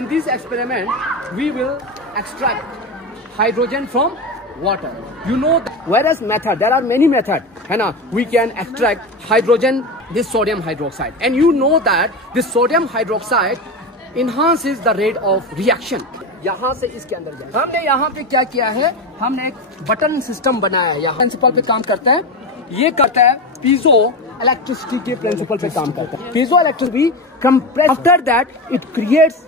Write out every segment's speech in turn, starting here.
in this experiment, we will extract hydrogen from water. You know, whereas method, there are many methods, है ना? We can extract hydrogen, this sodium hydroxide, and you know that this sodium hydroxide enhances the rate of reaction. यहाँ से इसके अंदर जाए, हमने यहाँ पे क्या किया है, हमने एक बटन सिस्टम बनाया है। यहाँ प्रिंसिपल पे काम करता है, ये करता है पीजो इलेक्ट्रिसिटी के प्रिंसिपल पे काम करता है। Piezo electricity compress, after that it creates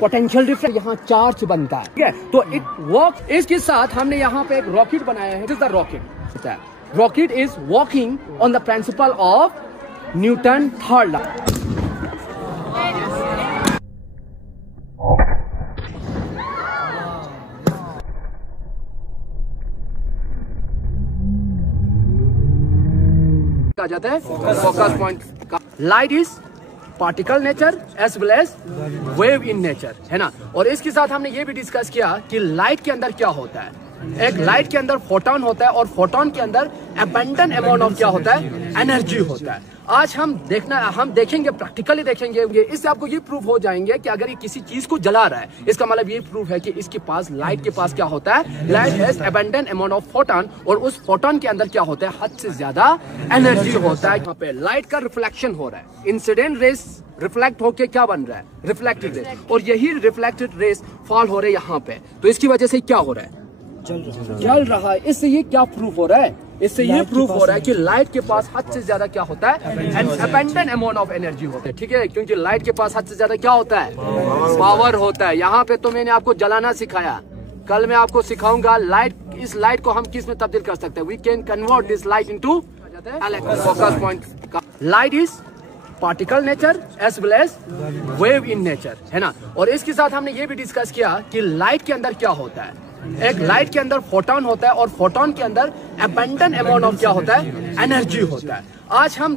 potential difference, यहाँ चार्ज बनता है, ठीक है? तो इट वर्क। इसके साथ हमने यहाँ पे एक रॉकेट बनाया है, this is the rocket. Rocket is working on the principle of Newton third law. आ जाता है फोकस पॉइंट का। Light is particle nature as well as wave in nature, है ना? और इसके साथ हमने ये भी डिस्कस किया कि लाइट के अंदर क्या होता है। एक लाइट के अंदर फोटोन होता है और फोटोन के अंदर अबंडेंट अमाउंट ऑफ क्या होता है, एनर्जी होता है। आज हम देखेंगे, प्रैक्टिकली देखेंगे, इससे आपको ये प्रूफ हो जाएंगे कि अगर ये किसी चीज को जला रहा है, इसका मतलब ये प्रूफ है कि इसके पास, लाइट के पास क्या होता है, light has abundant amount of photon, और उस फोटोन के अंदर क्या होता है, हद से ज्यादा एनर्जी होता है। यहाँ पे लाइट का रिफ्लेक्शन हो रहा है, इंसिडेंट रेस रिफ्लेक्ट होके क्या बन रहा है, रिफ्लेक्टेड रेस, और यही रिफ्लेक्टेड रेस फॉल हो रहे हैं यहाँ पे। तो इसकी वजह से क्या हो रहा है, जल रहा है। इससे ये क्या प्रूफ हो रहा है, इससे ये प्रूफ हो रहा है कि लाइट के पास हद से ज्यादा क्या होता है, an abundant amount of energy होता है, ठीक है? क्योंकि लाइट के पास हद से ज्यादा क्या होता है, पावर होता है। यहाँ पे तो मैंने आपको जलाना सिखाया, कल मैं आपको सिखाऊंगा लाइट, इस लाइट को हम किस में तब्दील कर सकते हैं। We can convert this light into focus point. Light is particle nature as well as wave in nature, है ना? और इसके साथ हमने ये भी डिस्कस किया कि लाइट के अंदर क्या होता है। एक लाइट के अंदर फोटोन होता है और फोटोन के अंदर अबंडेंट अमाउंट ऑफ क्या होता है, एनर्जी होता है। आज हम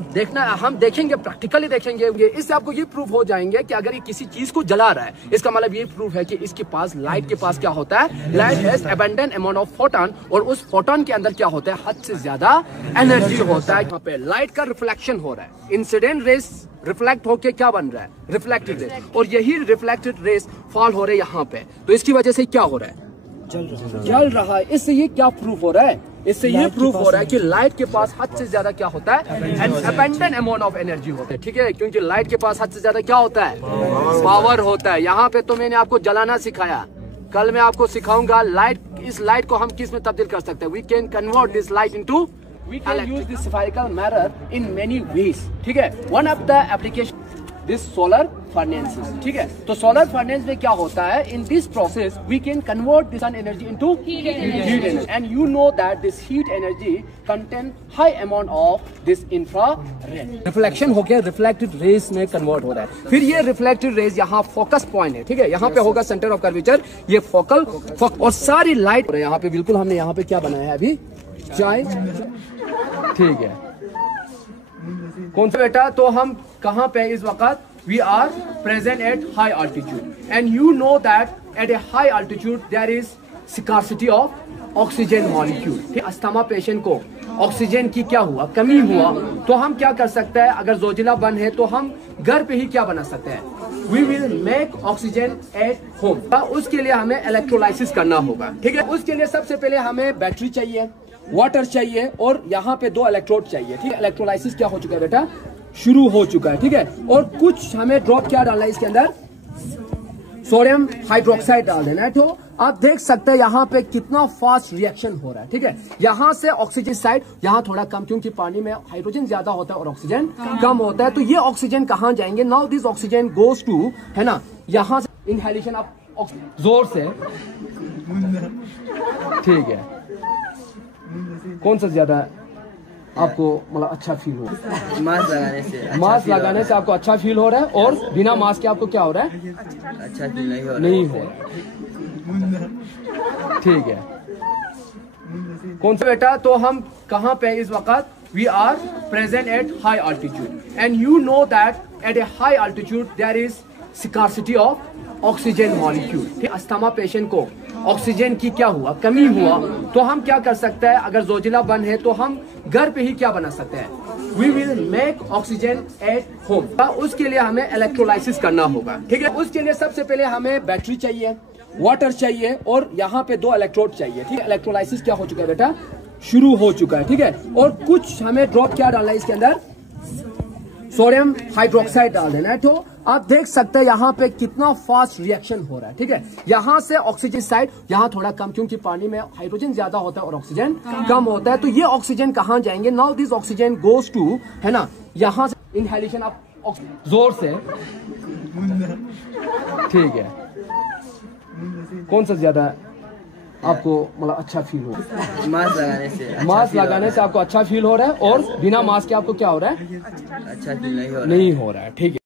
देखेंगे, प्रैक्टिकली देखेंगे, इससे आपको ये प्रूफ हो जाएंगे कि अगर ये किसी चीज को जला रहा है, इसका मतलब ये प्रूफ है कि इसके पास, लाइट के पास क्या होता है, light has abundant amount of photon, और उस फोटोन के अंदर क्या होता है, हद से ज्यादा एनर्जी होता है। यहाँ पे लाइट का रिफ्लेक्शन हो रहा है, इंसिडेंट रेस रिफ्लेक्ट होके क्या बन रहा है, रिफ्लेक्टेड रेस, और यही रिफ्लेक्टेड रेस फॉल हो रहे हैं यहाँ पे। तो इसकी वजह से क्या हो रहा है, जल रहा है। इससे ये क्या प्रूफ हो रहा है, इससे ये प्रूफ हो रहा है कि लाइट के पास हद से ज्यादा क्या होता है, an abundant amount of energy होता है, ठीक है? क्योंकि लाइट के पास हद से ज्यादा क्या होता है, पावर होता है। यहाँ पे तो मैंने आपको जलाना सिखाया, कल मैं आपको सिखाऊंगा लाइट, इस लाइट को हम किस में तब्दील कर सकते हैं। We can convert this light into, we can use this spherical mirror in many ways, ठीक है? One of the application this solar furnaces, ठीक है? तो सोलर फर्नेस में क्या होता है, in this process we can convert this sun energy into heat energy, and you know that this heat energy contain high amount of this infrared. Reflection होकर reflected rays में convert हो रहा है। फिर ये रिफ्लेक्टेड रेस यहाँ focus point है, ठीक है? यहाँ पे होगा सेंटर ऑफ कर्वेचर, ये फोकल, और सारी लाइट यहाँ पे, बिल्कुल हमने यहाँ पे क्या बनाया है अभी, चाय, ठीक है? कौन सा बेटा? तो हम कहाँ पे इस वक्त, we are present at high altitude, and you know that at a high altitude there is scarcity of oxygen molecule. Asthma patient को ऑक्सीजन की क्या हुआ, कमी हुआ, तो हम क्या कर सकते हैं, अगर जोजिला बन है तो हम घर पे ही क्या बना सकते हैं, we will make oxygen at home. उसके लिए हमें इलेक्ट्रोलाइसिस करना होगा, ठीक है? उसके लिए सबसे पहले हमें बैटरी चाहिए, वाटर चाहिए, और यहाँ पे 2 इलेक्ट्रोड चाहिए, ठीक है? इलेक्ट्रोलाइसिस क्या हो चुका है बेटा, शुरू हो चुका है, ठीक है? और कुछ हमें ड्रॉप क्या डालना है इसके अंदर, सोडियम हाइड्रोक्साइड डाल देना है। तो आप देख सकते हैं यहाँ पे कितना फास्ट रिएक्शन हो रहा है, ठीक है? यहाँ से ऑक्सीजन साइड, यहाँ थोड़ा कम, क्योंकि पानी में हाइड्रोजन ज्यादा होता है और ऑक्सीजन कम होता है। तो ये ऑक्सीजन कहाँ जाएंगे, now this oxygen goes to, है ना, यहाँ से इनहेलेशन ऑफ जोर से, ठीक है? कौन सा ज्यादा आपको मतलब अच्छा फील हो, मास्क लगाने से? मास्क लगाने से आपको अच्छा फील हो रहा है, और बिना मास्क के आपको क्या हो रहा है, अच्छा फील नहीं हो रहा, नहीं हो रहा, ठीक है? कौन सा बेटा? तो हम कहाँ पे इस वक्त, we are present at high altitude, and you know that at a high altitude there is scarcity of oxygen molecule. Asthma patient को ऑक्सीजन की क्या हुआ, कमी हुआ, तो हम क्या कर सकते हैं, अगर जोजिला बन है तो हम घर पे ही क्या बना सकते हैं, we will make oxygen at home. उसके लिए हमें इलेक्ट्रोलाइसिस करना होगा, ठीक है। उसके लिए सबसे पहले हमें बैटरी चाहिए, वाटर चाहिए और यहाँ पे 2 इलेक्ट्रोड चाहिए, ठीक है। इलेक्ट्रोलाइसिस क्या हो चुका है बेटा, शुरू हो चुका है, ठीक है। और कुछ हमें ड्रॉप क्या डालना है इसके अंदर, सोडियम हाइड्रोक्साइड डाल देना है। तो आप देख सकते हैं यहाँ पे कितना फास्ट रिएक्शन हो रहा है, ठीक है। यहाँ से ऑक्सीजन साइड यहाँ थोड़ा कम, क्योंकि पानी में हाइड्रोजन ज्यादा होता है और ऑक्सीजन कम होता है। तो ये ऑक्सीजन कहाँ जाएंगे, now this oxygen goes to, है ना, यहाँ से इनहेलेशन आप जोर से, ठीक है। कौन सा ज्यादा आपको मतलब अच्छा फील हो, मास्क लगाने से? मास्क लगाने से आपको अच्छा फील हो रहा है और बिना मास्क के आपको क्या हो रहा है, अच्छा फील नहीं हो रहा है। नहीं हो रहा है, ठीक है।